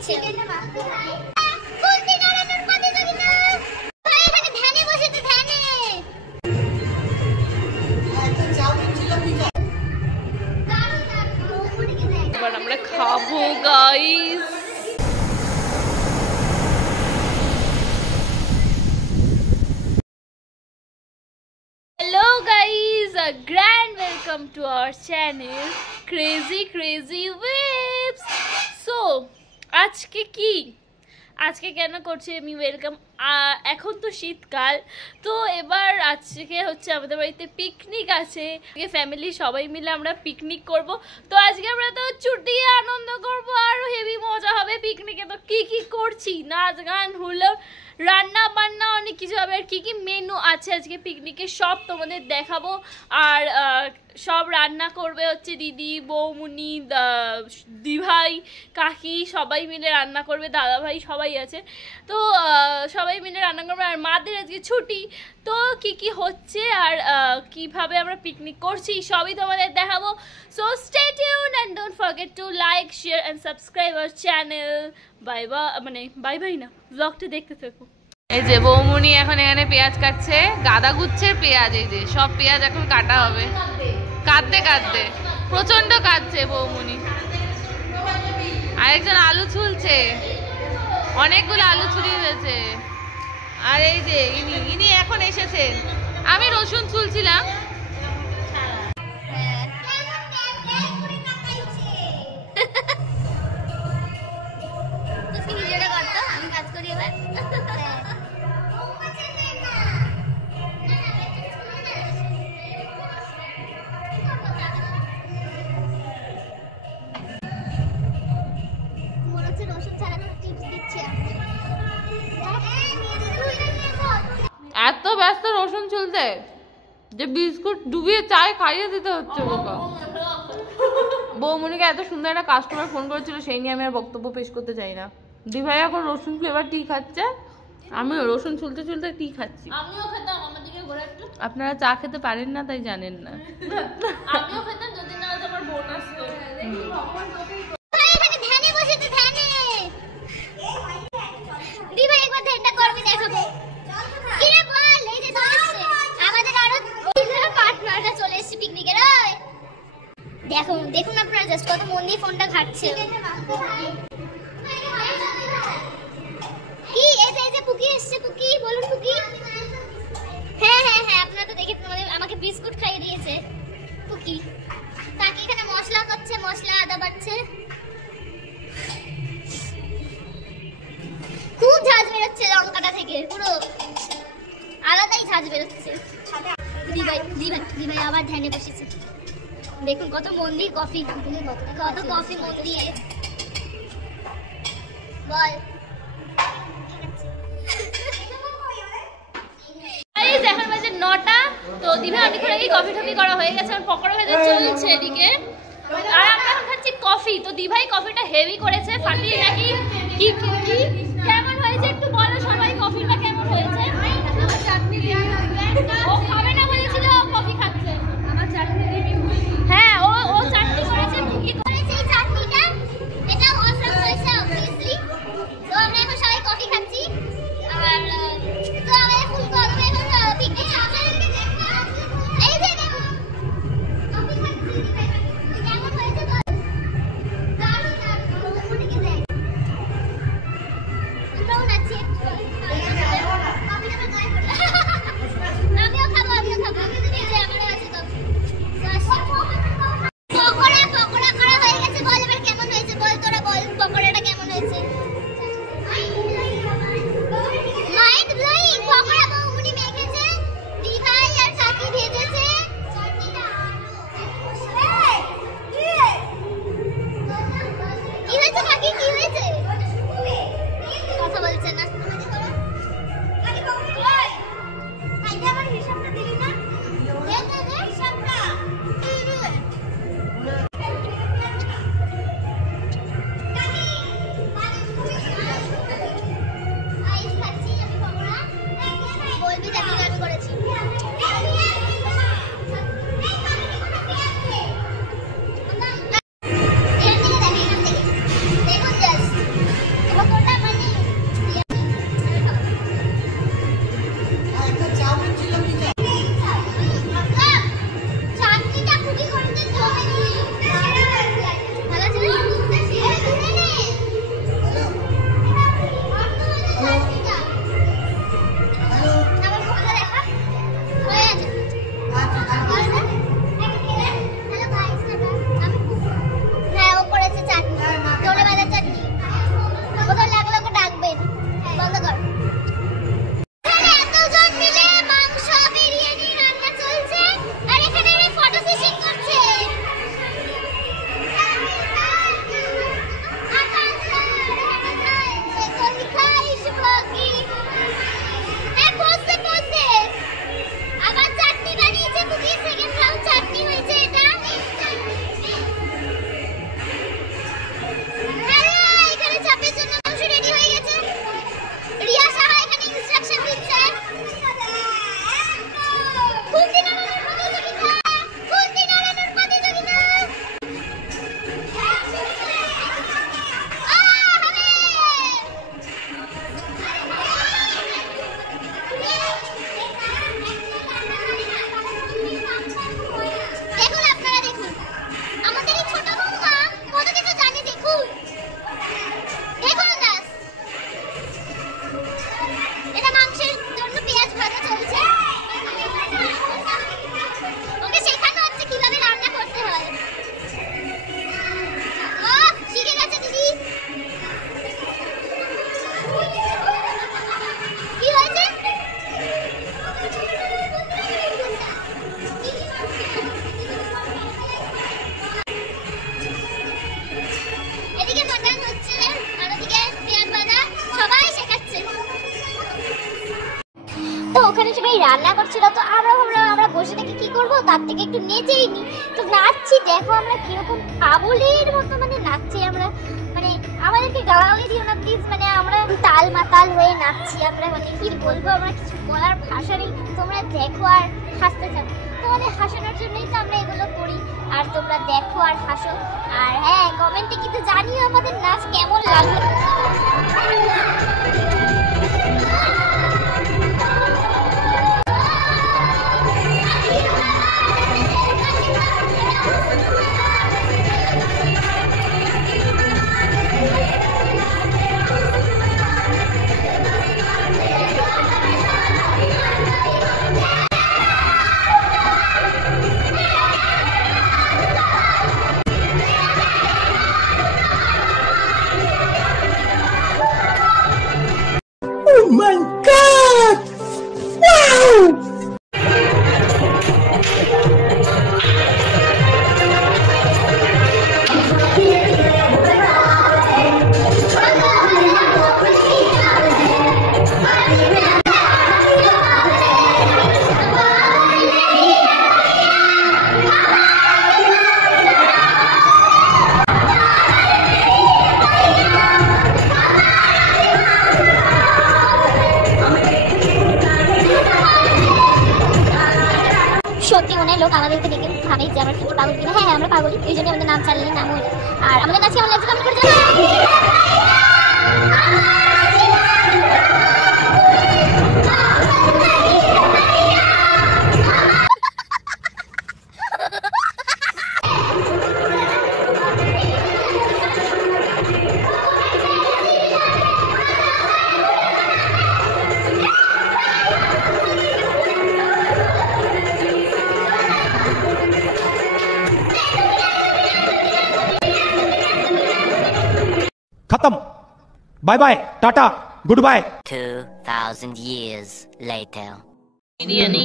খাচ্ছে। এবার আমরা খাবো guys. Hello guys, a grand welcome to our channel Crazy Waves. So আজকে কেন করছি আমি ওয়েলকাম, এখন তো শীতকাল, তো এবার আজকে হচ্ছে আমাদের বাড়িতে পিকনিক আছে, ফ্যামিলি সবাই মিলে আমরা পিকনিক করব। তো আজকে আমরা তো ছুটি আনন্দ করব আর হেভি মজা হবে পিকনিকে। তো কি করছি, নাচ গান হলো, রান্না বান্না অনেক কিছু হবে। আর কি মেনু আছে আজকে পিকনিকে সব তোমাদের দেখাবো। আর সব রান্না করবে হচ্ছে দিদি, বৌমুনি, দিভাই, কাকি সবাই মিলে রান্না করবে, দাদা ভাই সবাই আছে। তো সবাই মিলে রান্না করবে। আর মাদের আজকে ছুটি। তো কি হচ্ছে আর কিভাবে আমরা পিকনিক করছি সবই তোমাদের দেখাবো। So stay tune and don't forget to like, share and subscribe our channel. Bye না, ব্লগটা দেখতে থাকো। এই যে বৌমুনি এখন এখানে পেঁয়াজ কাটছে, গাদা গুচ্ছের পেঁয়াজ। এই যে সব পেঁয়াজ এখন কাটা হবে, কাটতে প্রচন্ড কাটছে বৌমুনি। আরেকজন আলু ছুলছে, অনেকগুলো আলু ছুলিয়ে দিয়েছে। আর এই যে ইনি এখন এসেছেন, আমি রসুন ছুলছিলাম। এত ব্যস্ত রসুন ছুলতে যে বিস্কুট ডুবিয়ে চায় খাইয়ে দিতে হচ্ছে। বোকা বৌমনিকে এত সুন্দর একটা কাস্টমার ফোন করেছিল, সেই নিয়ে আমি আর বক্তব্য পেশ করতে চাই না। দিভাই এখন রসুন ফ্লেভার টি খাচ্ছে, আমিও রসুন ছুলতে টি খাচ্ছি। আমিও খেতাম, আমার দিকে ঘোরা একটু। আপনারা চা খেতে পারেন না তাই জানেন না। আমিও খেতাম যদি না হতো আমার বোন আসতো। দেখুন আপনারা জাস্ট কত মন দিয়ে ফোনটা ঘাটছে। কি এই যে পুকি এসেছে, পুকি বলুন পুকি। হ্যাঁ আপনারা তো দেখে আমাকে বিস্কুট খাইয়ে দিয়েছে পুকি। কাকি এখানে মশলা করছে, মশলা আদা বাটছে। খুব ঝাঁজ বেরোচ্ছে লঙ্কাটা থেকে, পুরো আলাদাই ঝাঁজ বেরোচ্ছে। দিভাই আবার ধ্যানে বসেছে। দেখুন কত মন দিয়ে কফি, কত কফি মন দিয়ে বল। এখন বাজে 9টা। তো দিভাই অনেকক্ষণ আগে কফি টফি করা হয়ে গেছে, আর পকোড়া ভেজে চলছে এদিকে। আর আমরা এখন খাচ্ছি কফি। তো দিভাই কফিটা হেভি করেছে, ফাটিয়ে নাকি কি কেমন হয়েছে একটু বলো সবাই, কফিটা কেমন হয়েছে? ও খাবে না বলেছিল, কফি খাচ্ছে। আমার চাটনি রিভিউ। হ্যাঁ ও চাটনি করেছে, কি করেছে এই চাটনিটা, এটা অসাম হয়েছে অবভিয়াসলি। তো আমরা এখন সবাই কফি খাচ্ছি। আর তো আমরা এখন গরমে এখন পিকনিক খাচ্ছি। এই যে দেখুন কফি খাচ্ছি, কেমন হয়েছে বল? দারুণ ওদিকে দেখ, আমরাও নাচি একটু। কফিটা তো গায়ে পড়ে। আমিও খাবো। এই যে আমারও আছে কফি। ওখানে সবাই রান্না করছিল, তো আমরা ভাবলাম আমরা বসে থেকে কি করব, তার থেকে একটু নেচেই নি। তো নাচছি, দেখো আমরা কিরকম পাগলের মতো মানে নাচছি আমরা, মানে আমাদেরকে গালাগালি দিও না প্লিজ, মানে আমরা তাল মাতাল হয়ে নাচছি আমরা, মানে কি বলবো, আমরা কিছু বলার ভাষা নেই। তোমরা দেখো আর হাসতে থাকো, তোমাদের হাসানোর জন্যই তো আমরা এগুলো করি, আর তোমরা দেখো আর হাসো। আর হ্যাঁ, কমেন্টে কিন্তু জানিও আমাদের নাচ কেমন লাগলো। সত্যি মনে লোক আমাদেরকে দেখে ভাবে যে আমরা কিন্তু পাগল কিনা। হ্যাঁ, আমরা পাগল, এই জন্য আমাদের নাম চাললে নাম হই। আর আমাদের নাচে আমার লাগছে কমেন্ট করে জানাও। खत्म, bye bye, tata, good bye. 2000 years later. Biryani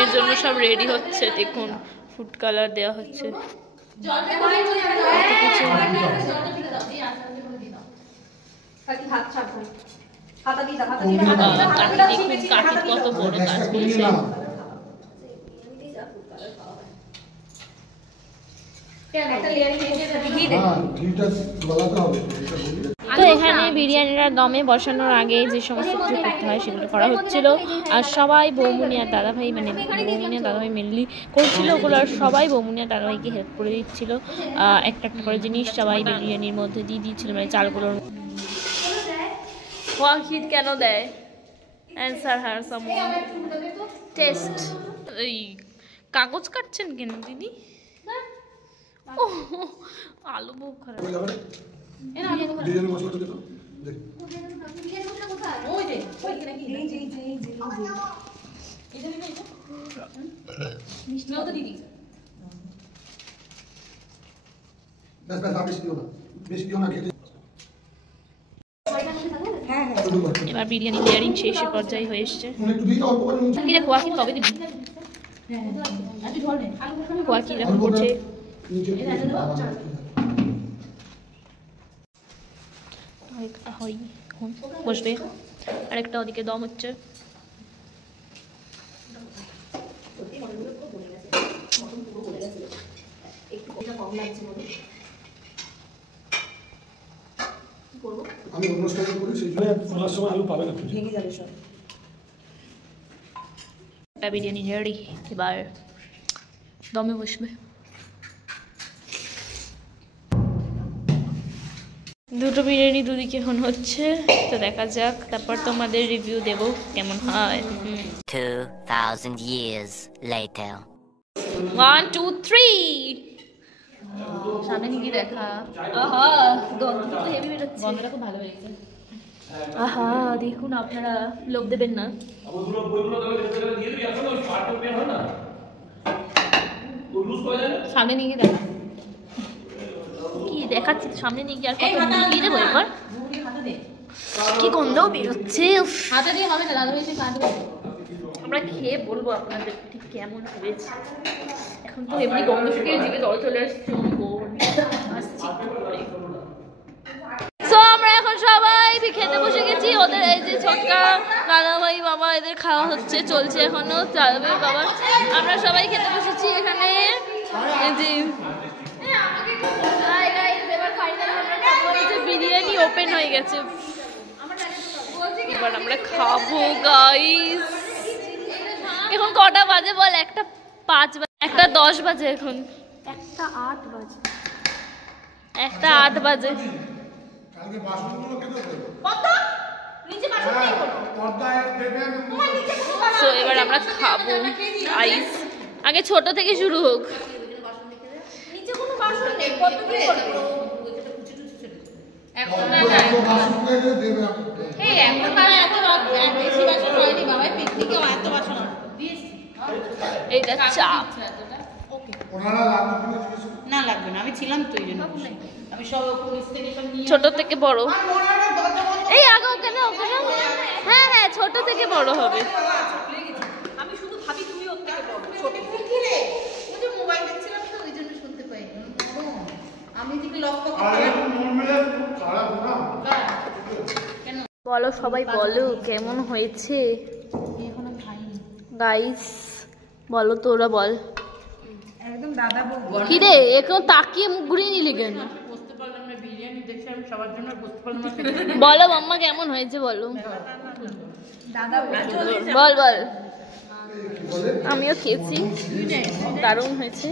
এর জন্য সব রেডি হচ্ছে, দেখুন ফুড কালার দেওয়া হচ্ছে, কাঠি কত বড় কাজ করেছে। তো এখানে বিরিয়ানিটা দমে বসানোর আগে যে সমস্ত কিছু করতে হয় সেগুলো করা হচ্ছিল, আর সবাই বৌমনি আর দাদাভাই, মানে বৌমনি আর দাদাভাই মেনলি করছিল ওগুলো, আর সবাই বৌমনি আর দাদাভাইকে হেল্প করে দিচ্ছিল, একটা একটা করে জিনিস সবাই বিরিয়ানির মধ্যে দিয়ে দিচ্ছিল, মানে চালগুলোর। ওয়াহিদ কেন দেয়? অ্যান্সার হার সামওয়ান। টেস্ট। এই কাগজ কাটছেন কেন দিদি? ও আলু বহু খারাপ। বিরিয়ানি মশলাটা দে তো, দেখ ওই দে, ওই কি নাকি এই যে এটা নিয়ে এটা মিষ্টি নাও তো দিদি। বাস বেশি দিও না, বেশি দিও না খেতে। হ্যাঁ হ্যাঁ, এবার বিরিয়ানি লেয়ারিং শেষের পর্যায়ে হয়ে এসেছে। কি রে ওয়াহিদ কবে দিবি? হ্যাঁ আজ ঢল নে ওয়াহিদ এখন করছে। বসবে, আরেকটা ওদিকে দম হচ্ছে। আমি অন্য স্টাইলে করি, সেই জন্য তোলার সময় আলু পাবে না, ভেঙে যাবে সব। বিরিয়ানি রেডি, এবার দমে বসবে। দুটো বিরিয়ানি দুদিকে এখন হচ্ছে, তো দেখা যাক, তারপর তোমাদের রিভিউ দেব কেমন হয়। 2000 years later. 1 2 3 সামনে নিয়ে দেখা। আহা গন্ধটা তো হেভি বেরোচ্ছে, গন্ধটা খুব ভালো বেরিয়েছে। আহা দেখুন, আপনারা লোভ দেবেন না। সামনে নিয়ে দেখা, কি দেখাচ্ছি সামনে নিয়ে গিয়ে, আর কত নিয়ে দেবো এবার। কি গন্ধও বেরোচ্ছে, হাতে দিয়ে হবে না, দাদা ভাই কাটবে। আমরা খেয়ে বলবো আপনাদের ঠিক কেমন হয়েছে। এখন তো এমনি গন্ধ শুকিয়ে জিভে জল চলে আসছে। তো আমরা এখন সবাই খেতে বসে গেছি। ওদের এই যে ছোটকা দাদা ভাই দাদাভাই বাবা এদের খাওয়া হচ্ছে, চলছে এখনো। দাদাভাই বাবা আমরা সবাই খেতে বসেছি এখানে। এই যে বিরিয়ানি ওপেন হয়ে গেছে, এবার আমরা খাবো গাইস। এখন কটা বাজে বল? 1:05 বাজে, 1:10 বাজে এখন, 1:08 বাজে, 1:08 বাজে। কালকে বাসনগুলো কে দেবে? তো এবার আমরা খাবো আইস। আগে ছোট থেকে শুরু হোক। এইটা চাপ না লাগবে না, আমি ছিলাম তো এই জন্য। আমি সব ছোট থেকে বড়। এই আগে ওখানে ওখানে, হ্যাঁ হ্যাঁ ছোট থেকে বড় হবে। আমি শুধু ভাবি তুমি ওর থেকে বড়। ছোট থেকে রে ওই যে মোবাইল দেখছিলাম তো ওই জন্য শুনতে পাইনি। আমি দিকে লক্ষ্য বলো সবাই বলো কেমন হয়েছে এখন আমি খাইনি গাইস, বলো তোরা বল। একদম দাদা বউ কি রে এখন তাকিয়ে মুখ ঘুরিয়ে নিলি কেন? বুঝতে পারলাম না, বিরিয়ানি দেখছি আমি সবার জন্য, বুঝতে পারলাম না বলো মাম্মা কেমন হয়েছে বলো। দাদা বল বল। আমিও খেয়েছি, দারুণ হয়েছে।